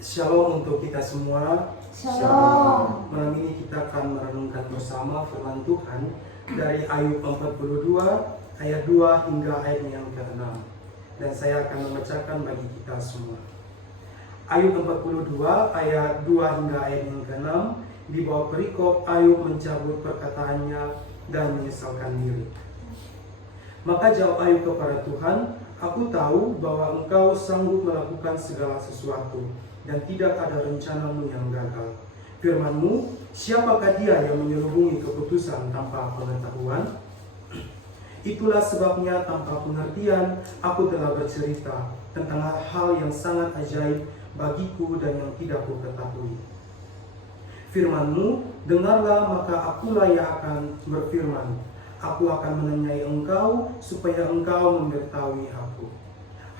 Shalom untuk kita semua. Shalom. Malam ini kita akan merenungkan bersama firman Tuhan dari Ayub 42 ayat 2 hingga ayat yang ke-6. Dan saya akan membacakan bagi kita semua. Ayub 42 ayat 2 hingga ayat yang ke-6. Di bawah perikop Ayub mencabut perkataannya dan menyesalkan diri. Maka jawab Ayub kepada Tuhan, "Aku tahu bahwa Engkau sanggup melakukan segala sesuatu, dan tidak ada rencanamu yang gagal. Firman-Mu, siapakah dia yang menyelubungi keputusan tanpa pengetahuan? Itulah sebabnya tanpa pengertian aku telah bercerita tentang hal-hal yang sangat ajaib bagiku dan yang tidak ku ketahui. Firman-Mu, dengarlah, maka akulah yang akan berfirman. Aku akan menanyai Engkau supaya Engkau memberitahui aku.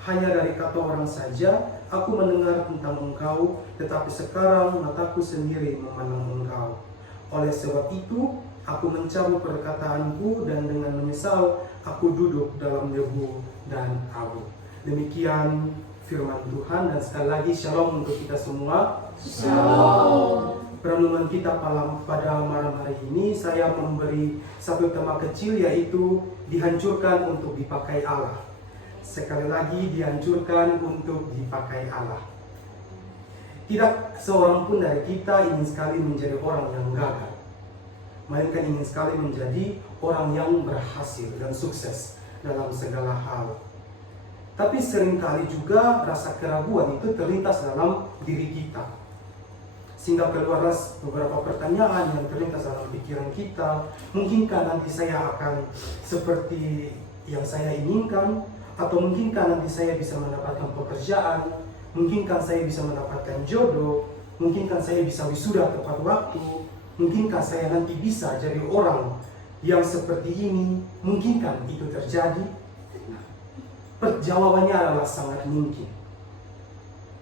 Hanya dari kata orang saja aku mendengar tentang Engkau, tetapi sekarang mataku sendiri memandang Engkau. Oleh sebab itu, aku mencabut perkataanku dan dengan menyesal aku duduk dalam debu dan abu." Demikian firman Tuhan, dan sekali lagi shalom untuk kita semua. Shalom. Renungan kita pada malam hari ini saya memberi satu tema kecil, yaitu dihancurkan untuk dipakai Allah. Sekali lagi, dihancurkan untuk dipakai Allah. Tidak seorang pun dari kita ingin sekali menjadi orang yang gagal, melainkan ingin sekali menjadi orang yang berhasil dan sukses dalam segala hal. Tapi seringkali juga rasa keraguan itu terlintas dalam diri kita, sehingga keluarlah beberapa pertanyaan yang terlintas dalam pikiran kita. Mungkinkah nanti saya akan seperti yang saya inginkan? Atau mungkinkah nanti saya bisa mendapatkan pekerjaan? Mungkinkah saya bisa mendapatkan jodoh? Mungkinkah saya bisa wisuda tepat waktu? Mungkinkah saya nanti bisa jadi orang yang seperti ini? Mungkinkah itu terjadi? Jawabannya adalah sangat mungkin.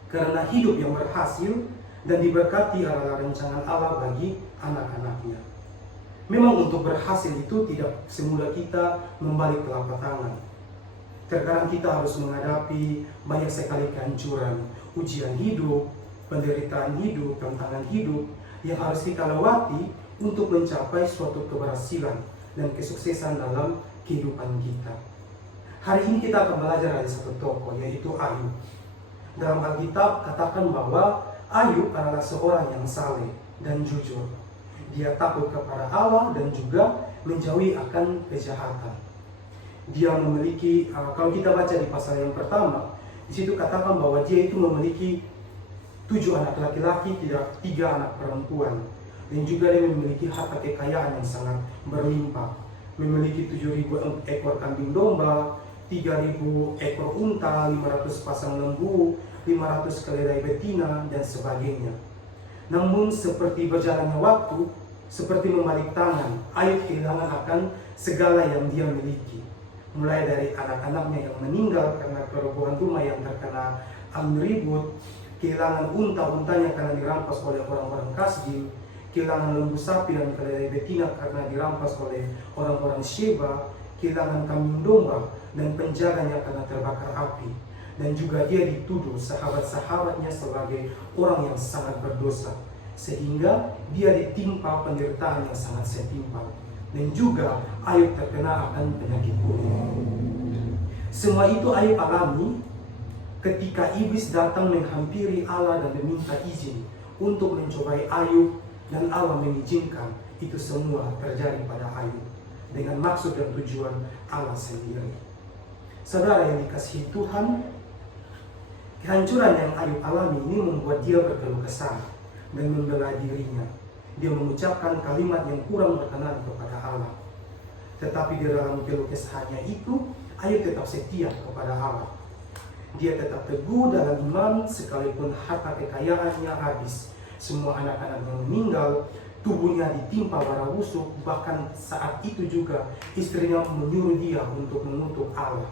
Karena hidup yang berhasil dan diberkati adalah rencana Allah bagi anak-anaknya. Memang untuk berhasil itu tidak semudah kita membalik telapak tangan. Terkadang kita harus menghadapi banyak sekali kehancuran, ujian hidup, penderitaan hidup, tantangan hidup yang harus kita lewati untuk mencapai suatu keberhasilan dan kesuksesan dalam kehidupan kita. Hari ini kita akan belajar dari satu tokoh, yaitu Ayub. Dalam Alkitab katakan bahwa Ayub adalah seorang yang saleh dan jujur. Dia takut kepada Allah dan juga menjauhi akan kejahatan. Dia memiliki, kalau kita baca di pasal yang pertama, di situ katakan bahwa dia itu memiliki 7 anak laki-laki, 3 anak perempuan, dan juga dia memiliki harta kekayaan yang sangat berlimpah. Memiliki 7.000 ekor kambing domba, 3.000 ekor unta, 500 pasang lembu, 500 keledai betina, dan sebagainya. Namun seperti berjalannya waktu, seperti membalik tangan, Ayub kehilangan akan segala yang dia miliki. Mulai dari anak-anaknya yang meninggal karena kerobohan rumah yang terkena angin ribut, kehilangan unta-untanya karena dirampas oleh orang-orang Kasdim, kehilangan lembu sapi dan keledai betina karena dirampas oleh orang-orang Sheba, kehilangan kambing domba dan penjaganya karena terbakar api. Dan juga dia dituduh sahabat-sahabatnya sebagai orang yang sangat berdosa, sehingga dia ditimpa penderitaan yang sangat setimpal. Dan juga Ayub terkena akan penyakit kulit. Semua itu Ayub alami ketika iblis datang menghampiri Allah dan meminta izin untuk mencobai Ayub, dan Allah mengizinkan itu semua terjadi pada Ayub dengan maksud dan tujuan Allah sendiri. Saudara yang dikasihi Tuhan, kehancuran yang Ayub alami ini membuat dia berkeluh kesah dan membela dirinya. Dia mengucapkan kalimat yang kurang berkenan kepada Allah. Tetapi di dalam keluh kesahnya itu, Ayub tetap setia kepada Allah. Dia tetap teguh dalam iman sekalipun harta kekayaannya habis, semua anak-anaknya meninggal, tubuhnya ditimpa bara busuk, bahkan saat itu juga istrinya menyuruh dia untuk mengutuk Allah.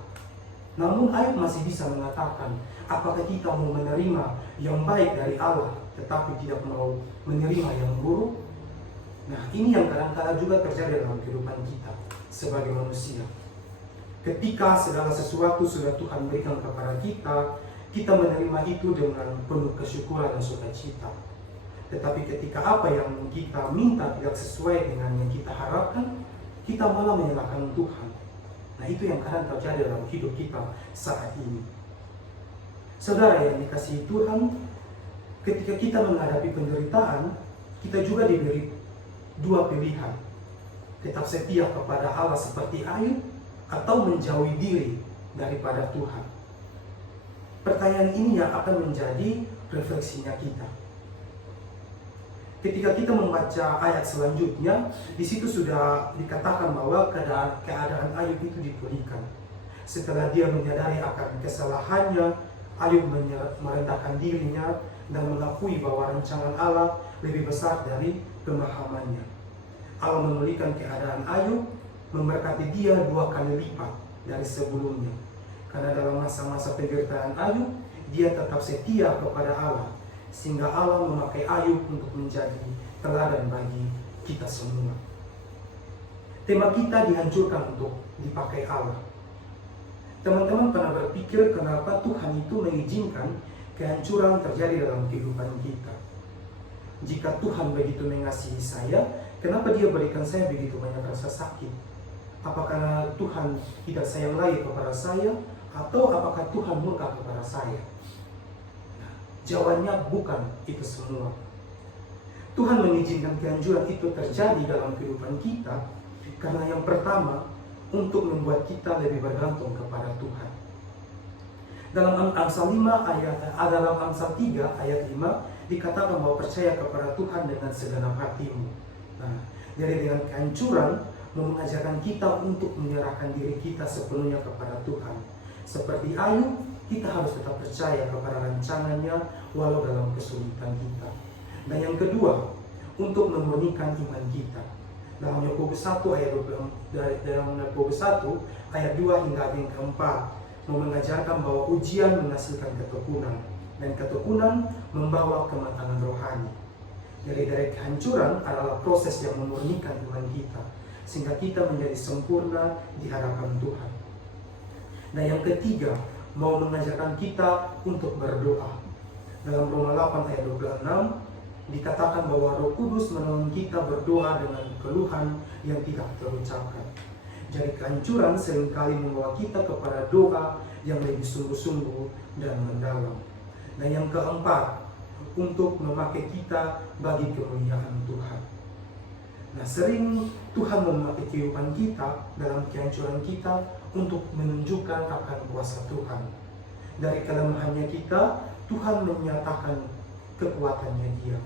Namun Ayub masih bisa mengatakan, apakah kita mau menerima yang baik dari Allah tetapi tidak mau menerima yang buruk? Nah, ini yang kadang-kadang juga terjadi dalam kehidupan kita sebagai manusia. Ketika segala sesuatu sudah Tuhan berikan kepada kita, kita menerima itu dengan penuh kesyukuran dan sukacita. Tetapi ketika apa yang kita minta tidak sesuai dengan yang kita harapkan, kita malah menyalahkan Tuhan. Nah, itu yang kadang terjadi dalam hidup kita saat ini. Saudara yang dikasihi Tuhan, ketika kita menghadapi penderitaan, kita juga diberi dua pilihan. Tetap setia kepada Allah seperti Ayub, atau menjauhi diri daripada Tuhan. Pertanyaan ini yang akan menjadi refleksinya kita. Ketika kita membaca ayat selanjutnya, di situ sudah dikatakan bahwa keadaan Ayub itu dipulihkan. Setelah dia menyadari akan kesalahannya, Ayub merendahkan dirinya dan mengakui bahwa rancangan Allah lebih besar dari pemahamannya. Allah memulihkan keadaan Ayub, memberkati dia 2 kali lipat dari sebelumnya. Karena dalam masa-masa penderitaan Ayub, dia tetap setia kepada Allah, sehingga Allah memakai Ayub untuk menjadi teladan bagi kita semua. Tema kita dihancurkan untuk dipakai Allah. Teman-teman pernah berpikir kenapa Tuhan itu mengizinkan kehancuran terjadi dalam kehidupan kita? Jika Tuhan begitu mengasihi saya, kenapa Dia berikan saya begitu banyak rasa sakit? Apakah Tuhan tidak sayang lagi kepada saya? Atau apakah Tuhan murka kepada saya? Jawabannya bukan itu semua. Tuhan mengizinkan kehancuran itu terjadi dalam kehidupan kita karena yang pertama, untuk membuat kita lebih bergantung kepada Tuhan. Dalam Amsal 3 ayat 5 dikatakan bahwa percaya kepada Tuhan dengan segenap hatimu. Nah, jadi dengan kehancuran mengajarkan kita untuk menyerahkan diri kita sepenuhnya kepada Tuhan. Seperti Ayub, kita harus tetap percaya kepada rancangannya walau dalam kesulitan kita. Dan yang kedua, untuk memurnikan iman kita. Dalam Yakobus 1 ayat 2 hingga ayat yang keempat mengajarkan bahwa ujian menghasilkan ketekunan, dan ketekunan membawa kematangan rohani. Jadi dari kehancuran adalah proses yang memurnikan iman kita, sehingga kita menjadi sempurna di hadapan Tuhan. Dan yang ketiga, mau mengajarkan kita untuk berdoa. Dalam Roma 8 ayat 26 dikatakan bahwa Roh Kudus menolong kita berdoa dengan keluhan yang tidak terucapkan. Jadi kehancuran seringkali membawa kita kepada doa yang lebih sungguh-sungguh dan mendalam. Dan yang keempat, untuk memakai kita bagi kemuliaan Tuhan. Nah, sering Tuhan memakai kehidupan kita dalam kehancuran kita untuk menunjukkan akan kuasa Tuhan. Dari kelemahannya kita, Tuhan menyatakan kekuatannya Dia.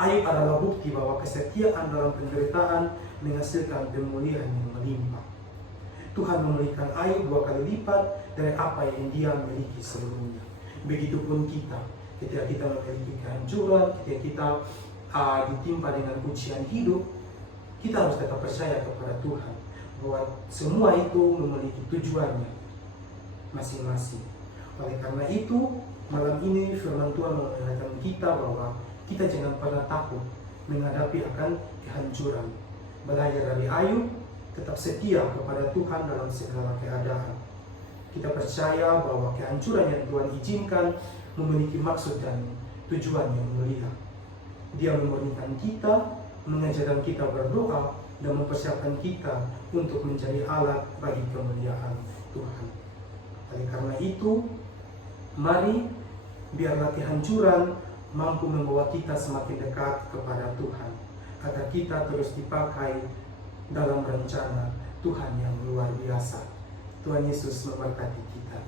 Ayub adalah bukti bahwa kesetiaan dalam penderitaan menghasilkan pemulihan yang melimpah. Tuhan memulihkan Ayub 2 kali lipat dari apa yang dia miliki sebelumnya. Begitupun kita, ketika kita memiliki kehancuran, ketika kita ditimpa dengan ujian hidup, kita harus tetap percaya kepada Tuhan bahwa semua itu memiliki tujuannya masing-masing. Oleh karena itu, malam ini firman Tuhan mengingatkan kita bahwa kita jangan pernah takut menghadapi akan kehancuran. Belajar dari Ayub, tetap setia kepada Tuhan dalam segala keadaan. Kita percaya bahwa kehancuran yang Tuhan izinkan memiliki maksud dan tujuan yang mulia. Dia memurnikan kita, mengajarkan kita berdoa, dan mempersiapkan kita untuk menjadi alat bagi kemuliaan Tuhan. Oleh karena itu, mari biarlah kehancuran mampu membawa kita semakin dekat kepada Tuhan, agar kita terus dipakai dalam rencana Tuhan yang luar biasa. Tuhan Yesus memberkati kita.